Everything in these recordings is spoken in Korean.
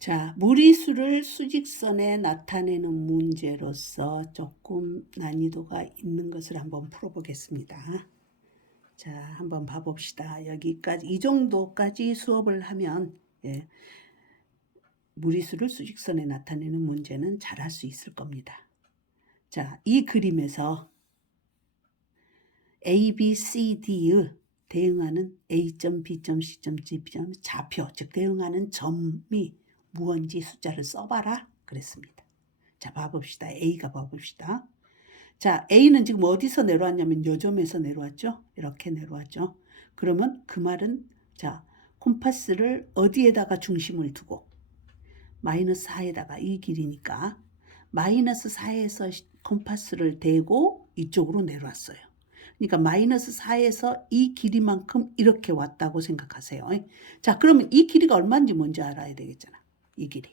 자, 무리수를 수직선에 나타내는 문제로서 조금 난이도가 있는 것을 한번 풀어보겠습니다. 자, 한번 봐봅시다. 여기까지 이 정도까지 수업을 하면 예, 무리수를 수직선에 나타내는 문제는 잘 할 수 있을 겁니다. 자, 이 그림에서 A, B, C, D의 대응하는 A점, B점, C점, D점 좌표, 즉 대응하는 점이 무언지 숫자를 써봐라 그랬습니다. 자, 봐봅시다. A가 봐봅시다. 자, A는 지금 어디서 내려왔냐면 요점에서 내려왔죠. 이렇게 내려왔죠. 그러면 그 말은 자, 콤파스를 어디에다가 중심을 두고 마이너스 4에다가 이 길이니까 마이너스 4에서 콤파스를 대고 이쪽으로 내려왔어요. 그러니까 마이너스 4에서 이 길이만큼 이렇게 왔다고 생각하세요. 자, 그러면 이 길이가 얼마인지 뭔지 알아야 되겠잖아. 이 길이.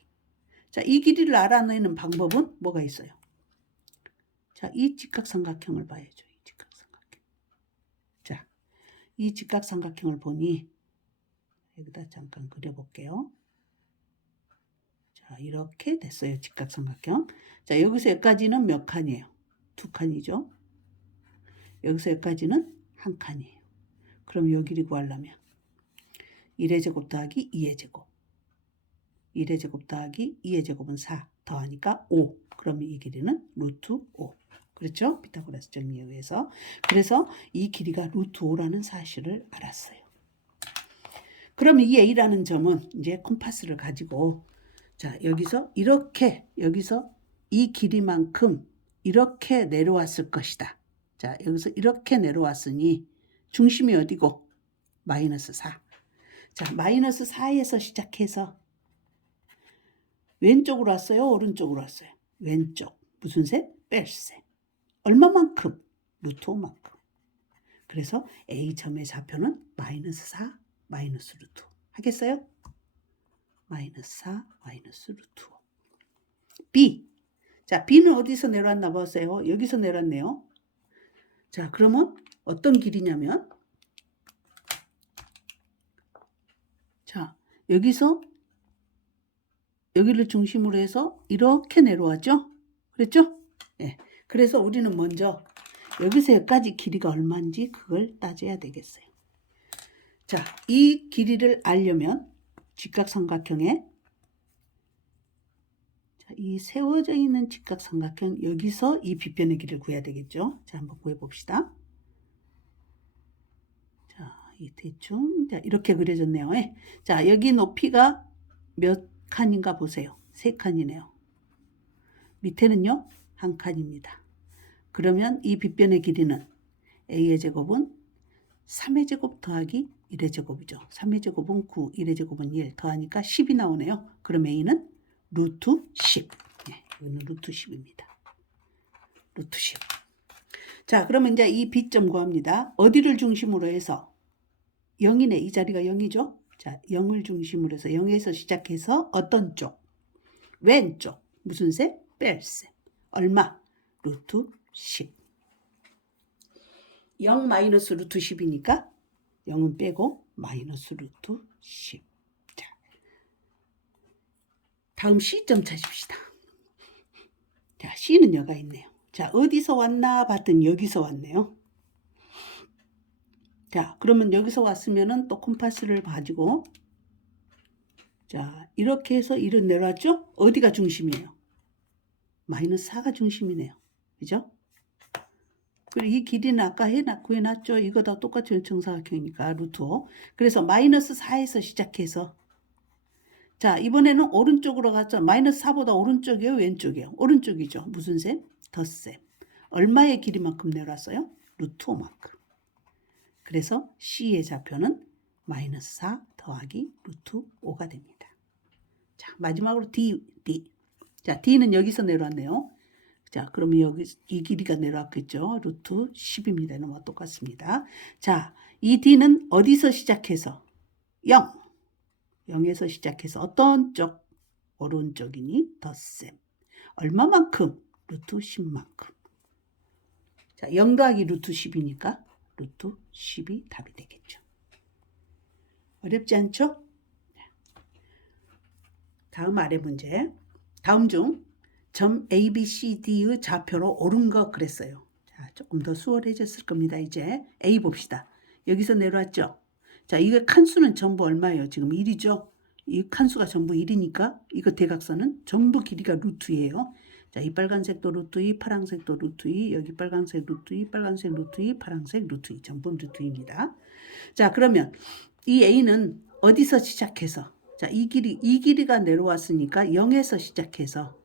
자, 이 길이를 알아내는 방법은 뭐가 있어요? 자, 이 직각삼각형을 봐야죠. 이 직각삼각형. 자, 이 직각삼각형을 보니 여기다 잠깐 그려볼게요. 자, 이렇게 됐어요. 직각삼각형. 자, 여기서 여기까지는 몇 칸이에요? 두 칸이죠. 여기서 여기까지는 한 칸이에요. 그럼 요 길이 구하려면 1의 제곱 더하기 2의 제곱. 1의 제곱 더하기 2의 제곱은 4 더하니까 5. 그러면 이 길이는 루트 5. 그렇죠? 피타고라스 정리에 의해서. 그래서 이 길이가 루트 5라는 사실을 알았어요. 그러면 이 A라는 점은 이제 콤파스를 가지고 자, 여기서 이렇게 여기서 이 길이만큼 이렇게 내려왔을 것이다. 자, 여기서 이렇게 내려왔으니 중심이 어디고? 마이너스 4. 자, 마이너스 4에서 시작해서 왼쪽으로 왔어요? 오른쪽으로 왔어요? 왼쪽. 무슨 셈? 뺄셈. 얼마만큼? 루트 5만큼. 그래서 A점의 좌표는 마이너스 4, 마이너스 루트 5. 하겠어요? 마이너스 4, 마이너스 루트 5. B. 자, B는 어디서 내려왔나 보세요. 여기서 내려왔네요. 자, 그러면 어떤 길이냐면 자, 여기서 여기를 중심으로 해서 이렇게 내려왔죠? 그랬죠? 예. 그래서 우리는 먼저 여기서 여기까지 길이가 얼마인지 그걸 따져야 되겠어요. 자, 이 길이를 알려면 직각삼각형에 자, 이 세워져 있는 직각삼각형 여기서 이 빗변의 길이를 구해야 되겠죠? 자, 한번 구해 봅시다. 자, 이 대충 자, 이렇게 그려졌네요. 예. 자, 여기 높이가 몇 칸인가 보세요. 세 칸이네요. 밑에는요, 한 칸입니다. 그러면 이 빗변의 길이는 a의 제곱은 3의 제곱 더하기 1의 제곱이죠. 3의 제곱은 9, 1의 제곱은 1 더하니까 10이 나오네요. 그럼 a는 루트 10. 네, 이거는 루트 10입니다. 루트 10. 자, 그러면 이제 이 B점 구합니다. 어디를 중심으로 해서 0이네. 이 자리가 0이죠. 자, 0을 중심으로 해서 0에서 시작해서 어떤 쪽? 왼쪽. 무슨 셈? 뺄셈. 얼마? 루트 10. 0 마이너스 루트 10이니까 0은 빼고 마이너스 루트 10. 자, 다음 C점 찾읍시다. 자, C는 여가 있네요. 자, 어디서 왔나 봤더니 여기서 왔네요. 자, 그러면 여기서 왔으면은 또 콤파스를 가지고 자, 이렇게 해서 이를 내려왔죠? 어디가 중심이에요? 마이너스 4가 중심이네요. 그죠? 그리고 이 길이는 아까 해놨, 구해놨죠? 이거 다 똑같이 정사각형이니까 루트 5. 그래서 마이너스 4에서 시작해서 자, 이번에는 오른쪽으로 갔죠? 마이너스 4보다 오른쪽이에요? 왼쪽이에요? 오른쪽이죠. 무슨 셈? 덧셈. 얼마의 길이만큼 내려왔어요? 루트 5만큼. 그래서 C의 좌표는 마이너스 4 더하기 루트 5가 됩니다. 자, 마지막으로 D, D. 자, D는 여기서 내려왔네요. 자, 그러면 여기 이 길이가 내려왔겠죠. 루트 10입니다. 너무 똑같습니다. 자, 이 D는 어디서 시작해서 0. 0에서 시작해서 어떤 쪽? 오른쪽이니 덧셈. 얼마만큼? 루트 10만큼. 자, 0 더하기 루트 10이니까 루트 10이 답이 되겠죠. 어렵지 않죠? 다음 아래 문제. 다음 중 점 A, B, C, D의 좌표로 옳은 것 그랬어요. 자, 조금 더 수월해졌을 겁니다. 이제 A 봅시다. 여기서 내려왔죠? 자, 이거 칸수는 전부 얼마예요? 지금 1이죠? 이 칸수가 전부 1이니까 이거 대각선은 전부 길이가 루트예요. 자, 이 빨간색도 루트 2, 파란색도 루트 2, 여기 빨간색 루트 2, 빨간색 루트 2, 파란색 루트 2, 전부 루트 2입니다. 자, 그러면 이 A는 어디서 시작해서 자, 이 길이 이 길이가 내려왔으니까 0에서 시작해서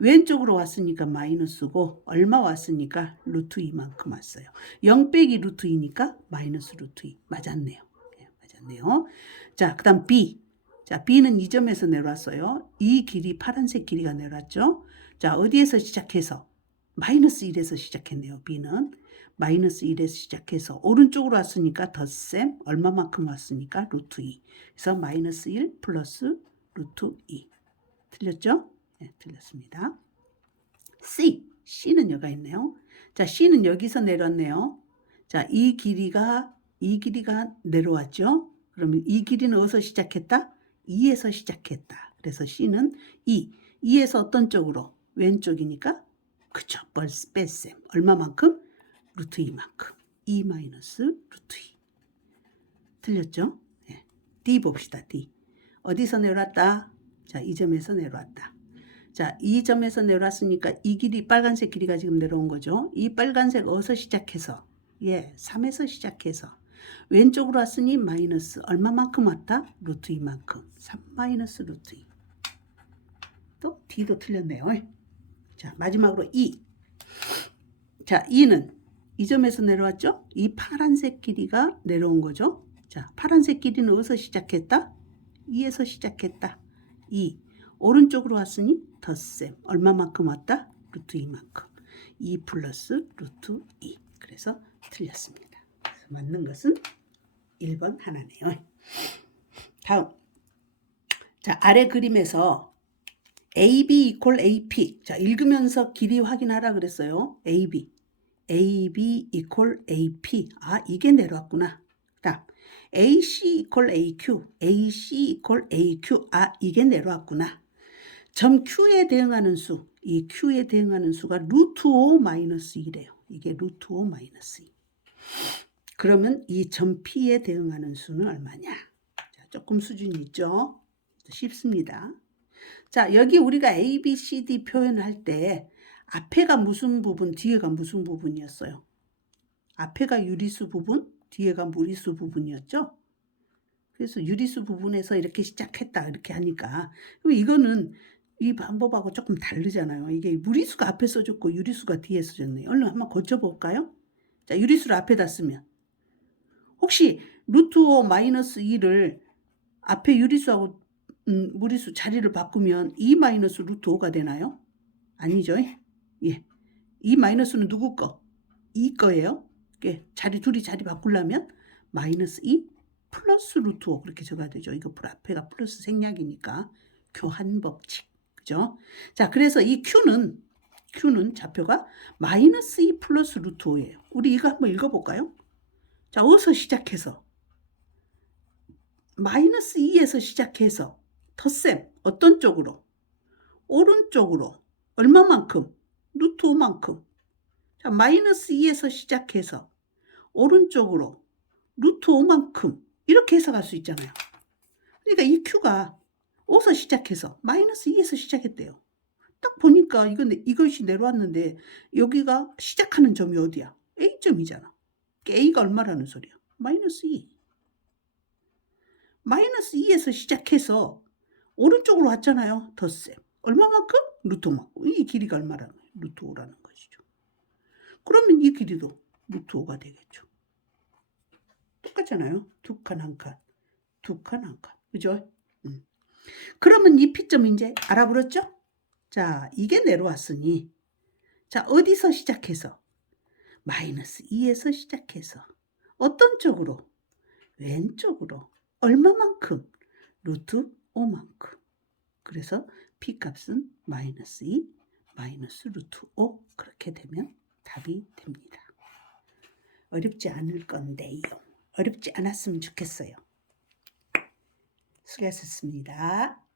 왼쪽으로 왔으니까 마이너스고 얼마 왔으니까 루트 2만큼 왔어요. 0 빼기 루트 2니까 마이너스 루트 2 맞았네요. 네, 맞았네요. 자, 그다음 B. 자, B는 이 점에서 내려왔어요. 이 길이 파란색 길이가 내려왔죠. 자, 어디에서 시작해서 마이너스 1에서 시작했네요. B는 마이너스 1에서 시작해서 오른쪽으로 왔으니까 덧셈 얼마만큼 왔으니까 루트 2. 그래서 마이너스 1 플러스 루트 2. 틀렸죠? 네, 틀렸습니다. C. C는 여가 있네요. 자, C는 여기서 내렸네요. 자, 이 길이가 이 길이가 내려왔죠? 그러면 이 길이는 어디서 시작했다? 2에서 시작했다. 그래서 C는 2. 2에서 어떤 쪽으로? 왼쪽이니까 그쵸. 벌스 뺄셈. 얼마만큼? 루트 2만큼. 2 마이너스 루트 2. 틀렸죠? 네. D 봅시다. D. 어디서 내려왔다? 자, 이 점에서 내려왔다. 자, 이 점에서 내려왔으니까 이 길이 빨간색 길이가 지금 내려온 거죠. 이 빨간색 어디서 시작해서? 예, 3에서 시작해서 왼쪽으로 왔으니 마이너스 얼마만큼 왔다? 루트 2만큼. 3 마이너스 루트 2. 또 D도 틀렸네요. 자, 마지막으로 E. 자, E는 이 점에서 내려왔죠? 이 파란색 길이가 내려온 거죠. 자, 파란색 길이는 어디서 시작했다? 2에서 시작했다. 2. 오른쪽으로 왔으니 덧셈. 얼마만큼 왔다? 루트 2만큼. 2 플러스 루트 2. 그래서 틀렸습니다. 그래서 맞는 것은 1번 하나네요. 다음. 자, 아래 그림에서 AB 이퀄 AP. 자, 읽으면서 길이 확인하라 그랬어요. AB. AB 이퀄 AP. 아, 이게 내려왔구나. 다음. AC 이퀄 AQ. AC 이퀄 AQ. 아, 이게 내려왔구나. 점 Q에 대응하는 수. 이 Q에 대응하는 수가 루트 5 마이너스 2래요. 이게 루트 5 마이너스 2. 그러면 이 점 P에 대응하는 수는 얼마냐? 자, 조금 수준이 있죠? 쉽습니다. 자, 여기 우리가 A, B, C, D 표현을 할 때 앞에가 무슨 부분, 뒤에가 무슨 부분이었어요? 앞에가 유리수 부분, 뒤에가 무리수 부분이었죠? 그래서 유리수 부분에서 이렇게 시작했다 이렇게 하니까 이거는 이 방법하고 조금 다르잖아요. 이게 무리수가 앞에 써졌고 유리수가 뒤에 써졌네요. 얼른 한번 고쳐볼까요? 자, 유리수를 앞에다 쓰면 혹시 루트 5 마이너스 2를 앞에 유리수하고 음, 무리수 자리를 바꾸면 2 마이너스 루트 5가 되나요? 아니죠. 예. 2 마이너스는 누구 거? 2 거예요. 예. 자리 둘이 자리 바꾸려면 마이너스 2 플러스 루트 5 그렇게 적어야 되죠. 이거 불 앞에가 플러스 생략이니까 교환 법칙. 그죠? 자, 그래서 이 Q는 Q는 좌표가 마이너스 2 플러스 루트 5예요. 우리 이거 한번 읽어볼까요? 자, 어디서 시작해서? 마이너스 2에서 시작해서 덧셈 어떤 쪽으로? 오른쪽으로 얼마만큼? 루트 5만큼. 자, 마이너스 2에서 시작해서 오른쪽으로 루트 5만큼 이렇게 해석할 수 있잖아요. 그러니까 이 Q가 5에서 시작해서 마이너스 2에서 시작했대요. 딱 보니까 이건 이것이 내려왔는데 여기가 시작하는 점이 어디야? A점이잖아. A가 얼마라는 소리야? 마이너스 2. 마이너스 2에서 시작해서 오른쪽으로 왔잖아요. 덧셈. 얼마만큼? 루트만큼. 이 길이가 얼마라는 거예요? 루트 5라는 것이죠. 그러면 이 길이도 루트 5가 되겠죠. 똑같잖아요. 두 칸, 한 칸. 두 칸, 한 칸. 그죠? 음. 그러면 이 P점 이제 알아버렸죠? 자, 이게 내려왔으니. 자, 어디서 시작해서? 마이너스 2에서 시작해서. 어떤 쪽으로? 왼쪽으로. 얼마만큼? 루트 5만큼. 그래서 P값은 마이너스 2, 마이너스 루트 5 그렇게 되면 답이 됩니다. 어렵지 않을 건데요. 어렵지 않았으면 좋겠어요. 수고하셨습니다.